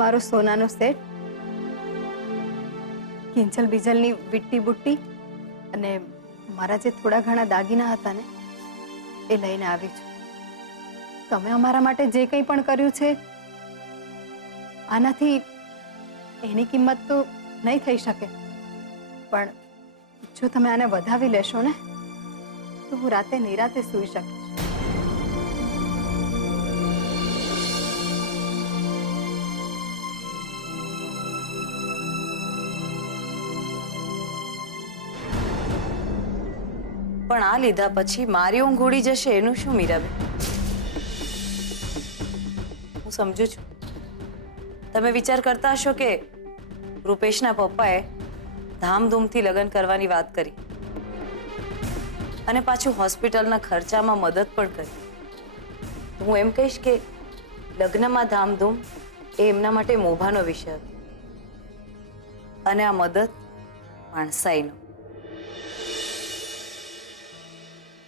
બારો સોનાનો સેટ, કિંચલ બીજલની વિટ્ટી બુટ્ટી અને મારા જે થોડા ઘણા દાગીના હતા ને એ લઈને આવી છું. તમે અમારા માટે જે કંઈ પણ કર્યું છે આનાથી એની કિંમત તો નહીં થઈ શકે, પણ જો તમે આને વધાવી લેશો ને તો હું રાતે નિરાતે સૂઈ શકીશ. પણ આ લીધા પછી મારી ઊંઘ ઉડી જશે એનું શું મીરાબેન? હું સમજુ છું તમે વિચાર કરતા હશો કે રૂપેશના પપ્પાએ ધામધૂમથી લગ્ન કરવાની વાત કરી અને પાછું હોસ્પિટલના ખર્ચામાં મદદ પણ કરી. હું એમ કહીશ કે લગ્નમાં ધામધૂમ એ એમના માટે મોભાનો વિષય હતો અને આ મદદ માણસાઈનો.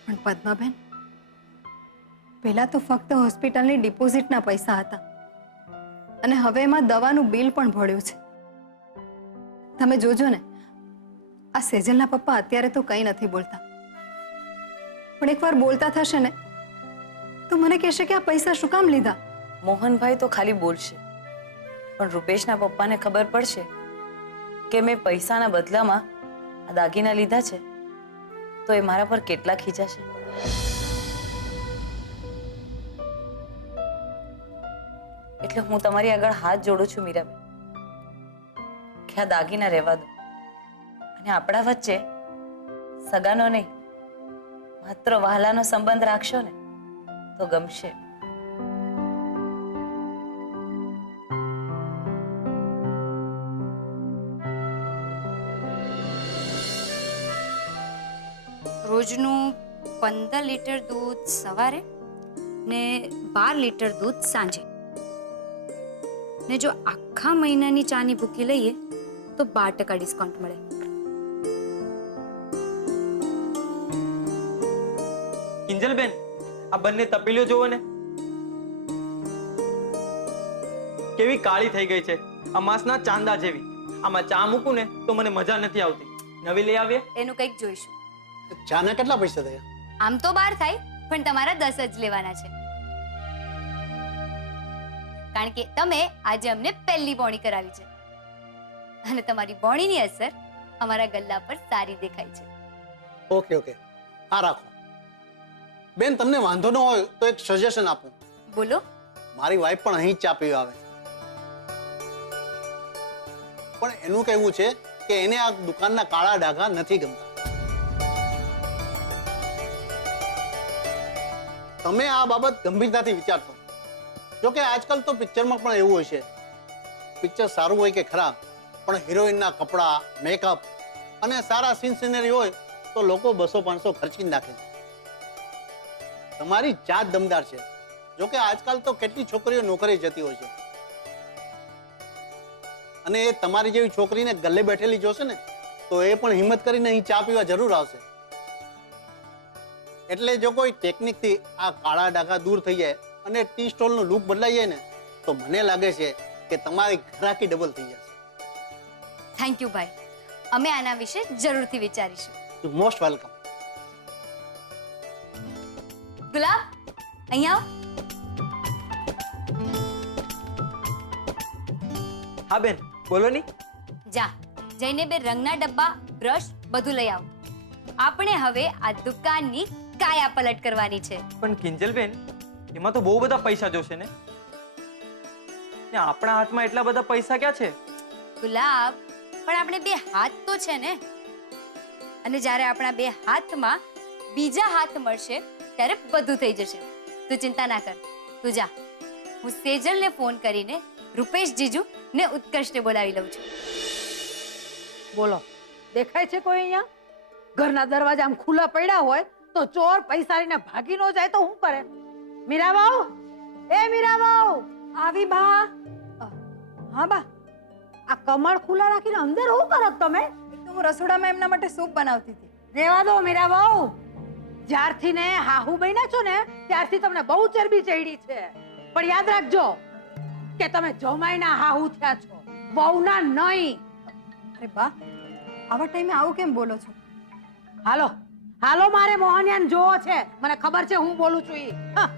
પણ પદ્માબેન, પહેલા તો ફક્ત હોસ્પિટલની ડિપોઝિટના પૈસા હતા અને હવે એમાં દવાનું બિલ પણ ભળ્યું છે. તમે જોજો ને, આ સેજલના પપ્પા અત્યારે તો કંઈ નથી બોલતા, પણ એકવાર બોલતા થશે ને તો મને કહેશે કે આ પૈસા શું કામ લીધા. મોહનભાઈ તો ખાલી બોલશે, પણ રૂપેશના પપ્પાને ખબર પડશે કે મેં પૈસાના બદલામાં આ દાગીના લીધા છે તો એ મારા પર કેટલા ખીજાશે. એટલે હું તમારી આગળ હાથ જોડું છું મીરાબેન કે આ દાગીના રહેવા દો અને આપણા વચ્ચે સગાનો નહીં માત્ર વહાલાનો સંબંધ રાખશો ને તો ગમશે. રોજનું 15 લીટર દૂધ સવારે ને 12 લીટર દૂધ સાંજે, ને જો આખા મહિનાની ચાની ભૂકી લઈએ તો 12% ડિસ્કાઉન્ટ મળે. કિંજલબેન, આ બંને તપેલીઓ જોવો ને કેવી કાળી થઈ ગઈ છે, અમાસના ચાંદા જેવી. આમાં ચા મૂકું ને તો મને મજા નથી આવતી. નવી લઈ આવીએ. એનું કંઈક જોઈશું. ચાના કેટલા પૈસા થયા? આમ તો 12 થાય, પણ તમારા 10 જ લેવાના છે, કારણ કે તમે આજે અમને પહેલી બોણી કરાવી છે અને તમારી બોણીની અસર અમારા ગલ્લા પર સારી દેખાય છે. ઓકે ઓકે, આ રાખો. બેન, તમને વાંધો ન હોય તો એક સજેશન આપું. બોલો. મારી વાઈફ પણ અહીં જ ચા પીવા આવે, પણ એનું કહેવું છે કે એને આ દુકાનના કાળા ડાઘા નથી ગમતા. તમે આ બાબત ગંભીરતાથી વિચારતો. જોકે આજકાલ તો પિક્ચરમાં પણ એવું હોય છે, પિક્ચર સારું હોય કે ખરાબ, પણ હિરોઈનના કપડાં, મેકઅપ અને સારા સીન સિનરી હોય તો લોકો 200-500 ખર્ચી નાખે છે. તમારી ચા દમદાર છે. જોકે આજકાલ તો કેટલી છોકરીઓ નોકરી જતી હોય છે અને એ તમારી જેવી છોકરીને ગલ્લે બેઠેલી જોશે ને તો એ પણ હિંમત કરીને અહીં ચા પીવા જરૂર આવશે. એટલે જો કોઈ ટેકનિકથી આ કાળા ડાઘા દૂર થઈ જાય અને ટી સ્ટોલનો લુક બદલાઈ જાય ને તો મને લાગે છે કે તમારી ગ્રાહકી ડબલ થઈ જશે. થેન્ક યુ ભાઈ, અમે આના વિશે જરૂરથી વિચારીશું. You most welcome. ગુલાબ, અહીંયા આવ. હા બેન, બોલો ની. જા, જઈને 2 રંગના ડબ્બા, બ્રશ બધું લઈ આવ. આપણે હવે આ દુકાનની કાયા પલટ કરવાની છે. પણ કિંજલબેન, એમાં તો બહુ બધા પૈસા જોશે ને આપણા હાથમાં એટલા બધા પૈસા ક્યાં છે? ગુલાબ, પણ આપણે 2 હાથ તો છે ને, અને જ્યારે આપણા 2 હાથમાં બીજા હાથ મળશે ત્યારે બધું થઈ જશે. તું ચિંતા ના કર, તું જા. હું સેજલને ફોન કરીને રૂપેશ જીજુ ને ઉત્કર્ષને બોલાવી લઉં છું. બોલો, દેખાય છે કોઈ અહીંયા? ઘરના દરવાજા આમ ખુલ્લા પડ્યા હોય તો ચોર પૈસા લઈને ભાગી ન જાય તો શું કરે? મીરાબાઉ, એ મીરાબાઉ, આવી બા. હા બા, આ કમળ ખુલ્લા રાખીને અંદર શું કરત તમે? એક તો હું રસોડામાં એમના માટે સૂપ બનાવતી હતી. રેવા દો મીરાબાઉ, જ્યારથી ને હાહુ બન્યા છો ને ત્યારથી તમને બહુ ચરબી ચડી છે. પણ યાદ રાખજો કે તમે જમાઈના હાહુ થયા છો, વહુના નહીં. અરે બા, આવા ટાઈમે આવું કેમ બોલો છો? હાલો હાલો, મારે મોહનિયાને જોવો છે. મને ખબર છે હું બોલું છું ઈ. હા.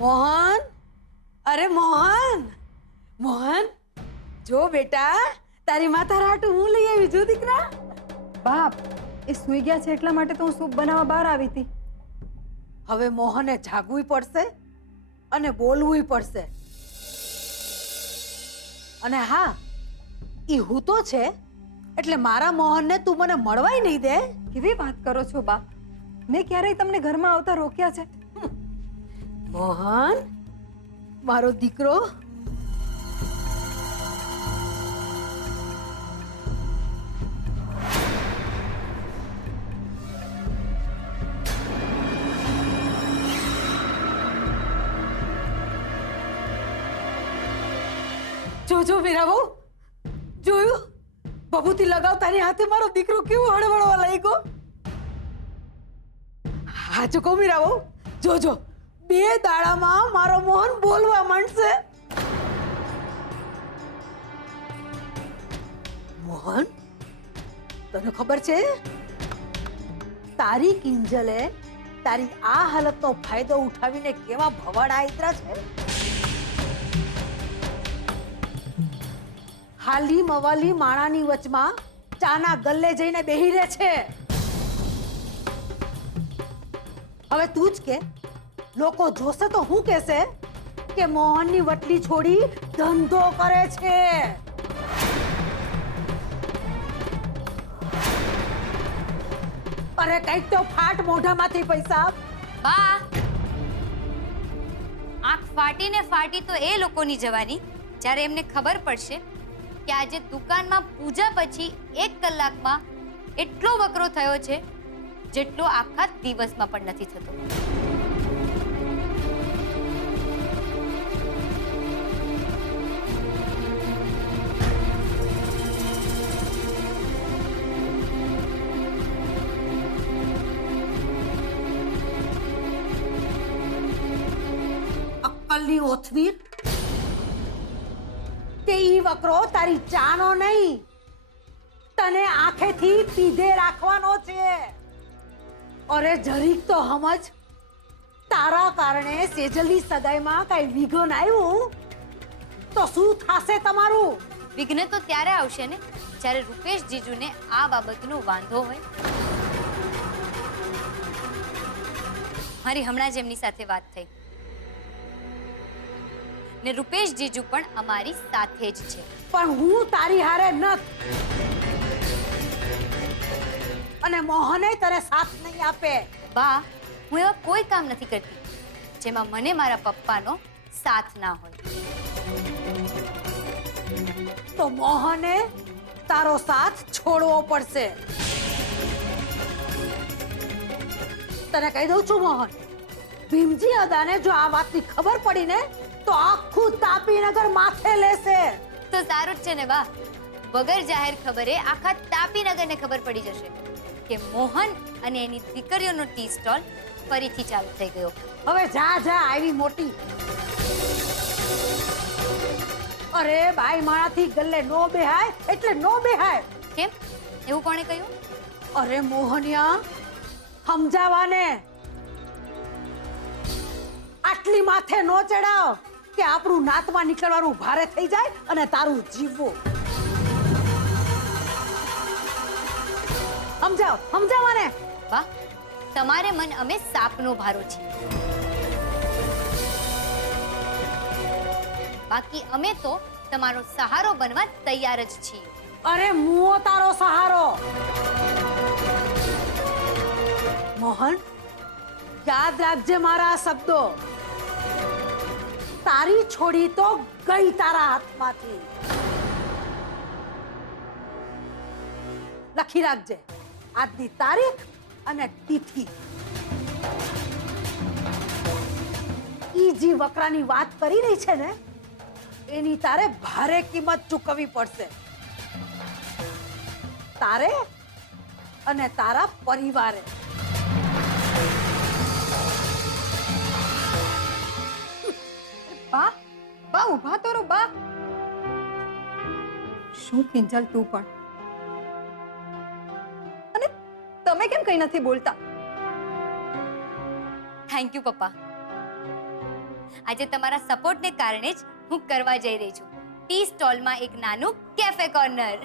મોહન, અરે મોહન, મોહન, જો બેટા, તારી માતા રાટું હું લઈ આવી. જો દીકરા. બાપ, એ સૂઈ ગયા છે એટલા માટે તો હું સૂપ બનાવવા બહાર આવી હતી. હવે મોહને જાગવું પડશે અને બોલવું પડશે. અને હા, ઈ હું તો છે એટલે મારા મોહનને તું મને મળવાય નહીં દે. કેવી વાત કરો છો બા? મેં ક્યારેય તમને ઘરમાં આવતા રોક્યા છે? મોહન, મારો દીકરો. જોજો મીરા બહુ, જોયું? બબૂતી લગાવતાની હાથે મારો દીકરો કેવો હળવળવા લાગ્યો. હાચું કહું મીરા બહુ, જોજો 2 દાડામાં મારો મોહન બોલવા માંડશે. મોહન, તને ખબર છે તારી કિંજલે તારી આ હાલતનો ફાયદો ઉઠાવીને કેવા ભવાડા આયતરા છે? હાલી મવાલી માણાની વચમાં ચાના ગલ્લે જઈને બેહી રહે છે. હવે તું જ કે, લોકો જોશે તો હું કહેશે કે મોહનની વટલી છોડી ધંધો કરે છે. અરે કઈક તો ફાટ મોઢામાંથી પૈસા. બા, આંખ ફાટીને ફાટી તો એ લોકોની જવાની જ્યારે એમને ખબર પડશે કે આજે દુકાનમાં પૂજા પછી 1 કલાકમાં એટલો વકરો થયો છે જેટલો આખા દિવસમાં પણ નથી થતો. અક્કલની ઓથવી કે ઈ વકરો તારી ચાનો નહીં, તને આંખેથી પીધે રાખવાનો છે. અરે જરીક તો સમજ, તારા કારણે સેજલની સગાઈમાં કઈ વિઘન આવ્યું તો શું થાશે તમારું? વિઘ્ન તો ત્યારે આવશે ને જ્યારે રૂપેશ જીજુને આ બાબતનો વાંધો હોય. મારી હમણાં જ એમની સાથે વાત થઈ ને રૂપેશ જીજુ પણ અમારી સાથે જ છે. પણ હું તારી હારે નથ, અને મોહને તને સાથ નહીં આપે. બા, હું એવા કોઈ કામ નથી કરતી જેમાં મને મારા પપ્પાનો સાથ ના હોય. તો મોહને તારો સાથ છોડવો પડશે. તને કહી દઉં છું મોહન, ભીમજી અદાને જો આ વાતની ખબર પડી ને તો આખું તાપીનગર માથે લેશે. તો સારું જ છે ને બા, વગર જાહેર ખબરે આખા તાપીનગરને ખબર પડી જશે કે મોહન અને એની દીકરીઓનો ટી સ્ટોલ ફરીથી ચાલુ થઈ ગયો. હવે જા જા આવી મોટી. અરે બાઈ માણાથી ગલ્લે નો બેહાય એટલે નો બેહાય. કેમ? એવું કોણે કહ્યું? અરે મોહનિયા, સમજાવાને. આટલી માથે નો ચડાવ કે આપણું નાતમાં નીકળવાનું ભારે થઈ જાય અને તારું જીવવું. સમજાવાને. બા, તમારે મન અમે સાપનો ભારો છીએ, બાકી અમે તો તમારો સહારો બનવા તૈયાર જ છીએ. અરે મુઓ તારો સહારો. મોહન, યાદ રાખજે મારા શબ્દો. તારી છોડી તો ગઈ તારા હાથમાંથી. લખી રાખજે આજની તારીખ અને તિથિ. ઈ જે વકરાની વાત કરી રહી છે ને એની તારે ભારે કિંમત ચૂકવવી પડશે. તારે અને તારા પરિવારે. બા, બા ઊભા તો રહો બા. શું કિંજલ તું પણ? અને તમે કેમ કઈ નથી બોલતા? થેન્ક યુ પપ્પા. આજે તમારા સપોર્ટને કારણે જ હું કરવા જઈ રહી છું ટી સ્ટોલમાં એક નાનું કેફે કોર્નર.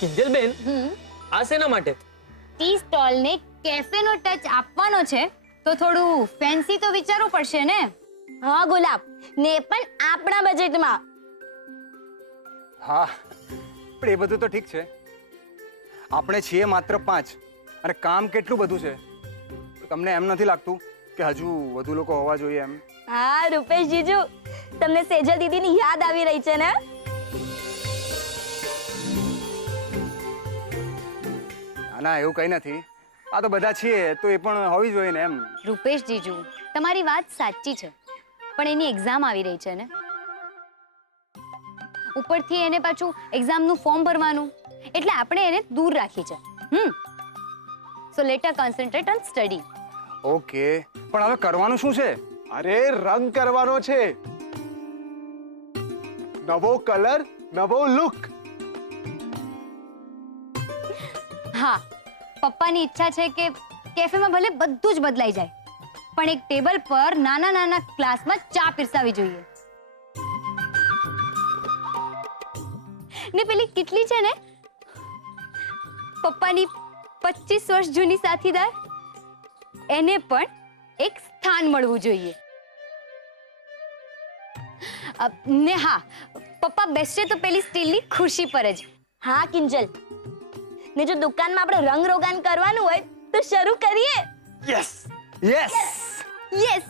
કિંજલબેન, આ શેના માટે? ટી સ્ટોલને કેફેનો ટચ આપવાનો છે તો થોડું ફેન્સી તો વિચારવું પડશે ને. હા ગુલાબ, ને પણ આપણા બજેટમાં. હા, પણ એ બધું તો ઠીક છે. આપણે છીએ માત્ર 5 અને કામ કેટલું બધું છે. તમને એમ નથી લાગતું કે હજુ વધુ લોકો હોવા જોઈએ એમ? હા રૂપેશ જીજુ, તમને સેજલ દીદીની યાદ આવી રહી છે ને? ના એવું કઈ નથી. આ તો બધા છીએ તો એ પણ હોવી જોઈએ ને એમ. રૂપેશ જીજુ, તમારી વાત સાચી છે, પણ એની એક્ઝામ આવી રહી છે ને. ઉપરથી એને પાછું એક્ઝામનું ફોર્મ ભરવાનું, એટલે આપણે એને દૂર રાખી છે. So let our concentrate on study. Okay, પણ હવે કરવાનું શું છે? અરે રંગ કરવાનો છે, નવો કલર, નવો લુક. હા, પપ્પાની ઈચ્છા છે કે કેફેમાં ભલે બધું જ બદલાઈ જાય, પણ એક ટેબલ પર નાના નાના ગ્લાસમાં ચા પીરસાવી જોઈએ. ને પેલી કેટલી છે ને પપ્પાની 25 વર્ષ જૂની સાથીદાર, એને પણ એક સ્થાન મળવું જોઈએ. ને હા, પપ્પા બેસશે તો પેલી સ્ટીલની ખુરશી પર જ. હા કિંજલ, ને જો દુકાનમાં આપણે રંગ રોગાન કરવાનું હોય તો શરૂ કરીએ. Yes yes yes.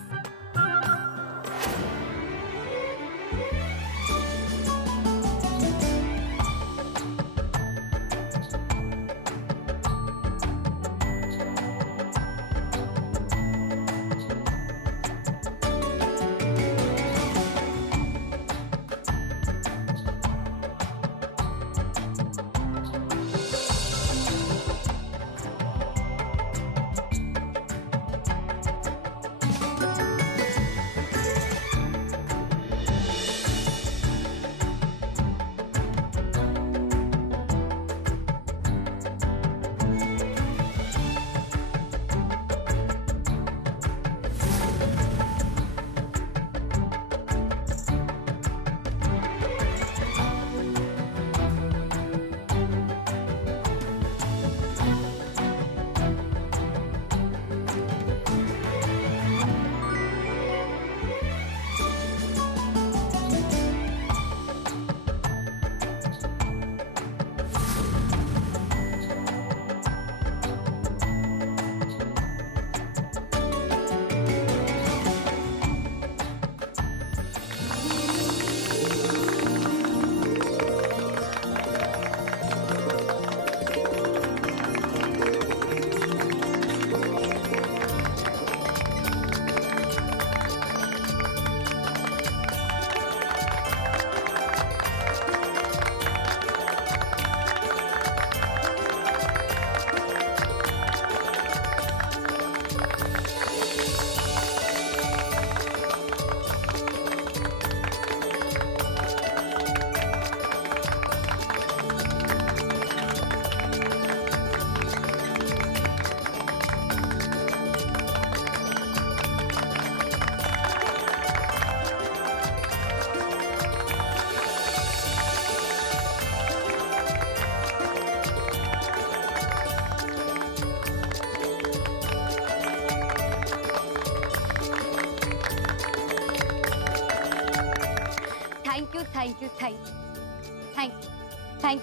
Thank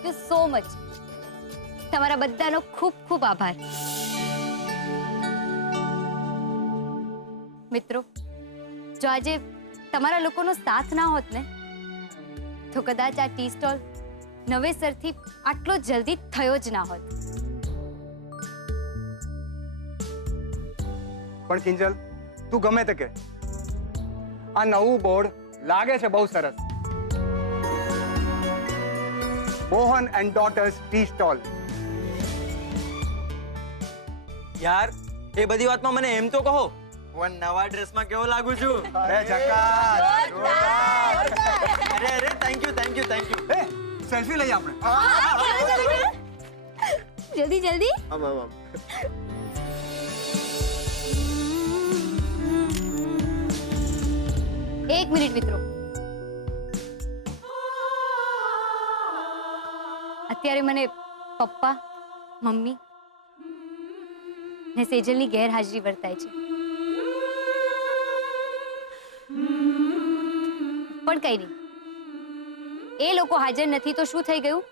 you so much. તમારા બધાનો ખૂબ ખૂબ આભાર. મિત્રો, જો આજે તમારા લોકોનો સાથ ના હોત ને તો કદાચ આ ટી સ્ટોલ નવેસરથી આટલો જલ્દી થયો જ ના હોત. પણ કિંજલ, તું ગમે તે કે આ નવું બોર્ડ લાગે છે બહુ સરસ. Mohan and daughter's tea stall. યાર એ બધી વાતમાં મને એમ તો કહો, હું નવા ડ્રેસમાં કેવો લાગુ છું? અરે જકાસ! અરે થેન્ક યુ. એ સેલ્ફી લઈએ આપણે. જલ્દી. આમ આમ આમ. એક મિનિટ મિત્રો. અત્યારે મને પપ્પા, મમ્મી ને સેજલની ગેરહાજરી વર્તાય છે. પણ કઈ નહીં, એ લોકો હાજર નથી તો શું થઈ ગયું?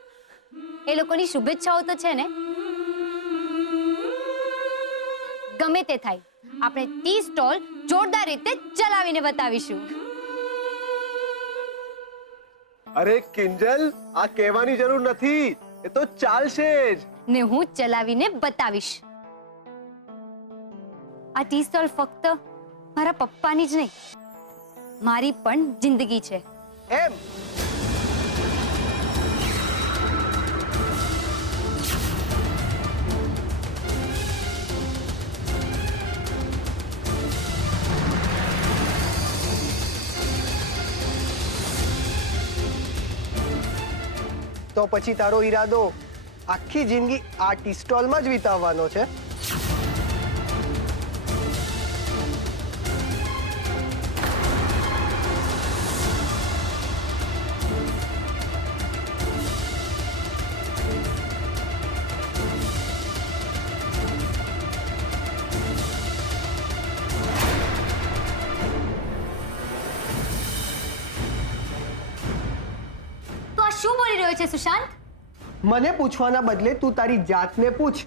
એ લોકોની શુભેચ્છાઓ તો છે ને. ગમે તે થાય, આપણે ટી સ્ટોલ જોરદાર રીતે ચલાવીને બતાવીશું. અરે કિંજલ, આ કહેવાની જરૂર નથી, એ તો ચાલશે જ. ને હું ચલાવીને બતાવીશ. આ ટી સ્ટોલ ફક્ત મારા પપ્પાની જ નહીં, મારી પણ જિંદગી છે. એમ તો પછી તારો ઈરાદો આખી જિંદગી આ ટી સ્ટોલમાં જ વિતાવવાનો છે? તો આ શું બોલી રહ્યો છે સુશાંત? મને પૂછવાના બદલે તું તારી જાતને પૂછ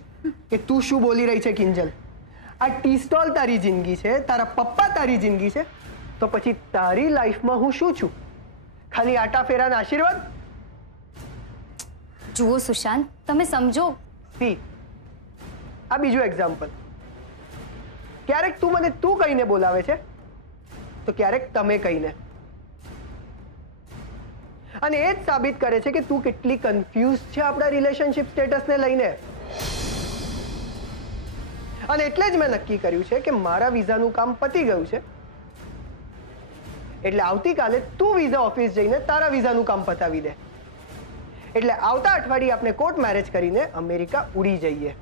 કે તું શું બોલી રહી છે કિંજલ. આ ટી સ્ટોલ તારી જિંદગી છે, તારા પપ્પા તારી જિંદગી છે, તો પછી તારી લાઈફમાં હું શું છું? ખાલી આટા ફેરાના આશીર્વાદ? જુઓ સુશાંત, તમે સમજો. સી, આ બીજું એક્ઝામ્પલ. ક્યારેક તું મને તું કહીને બોલાવે છે તો ક્યારેક તમે કહીને. અને એ જ સાબિત કરે છે કે તું કેટલી કન્ફ્યુઝ છે આપણા રિલેશનશિપ સ્ટેટસને લઈને. અને એટલે જ મેં નક્કી કર્યું છે કે મારા વિઝાનું કામ પતી ગયું છે, એટલે આવતીકાલે તું વિઝા ઓફિસ જઈને તારા વિઝાનું કામ પતાવી દે. એટલે આવતા અઠવાડિયે આપણે કોર્ટ મેરેજ કરીને અમેરિકા ઉડી જઈએ.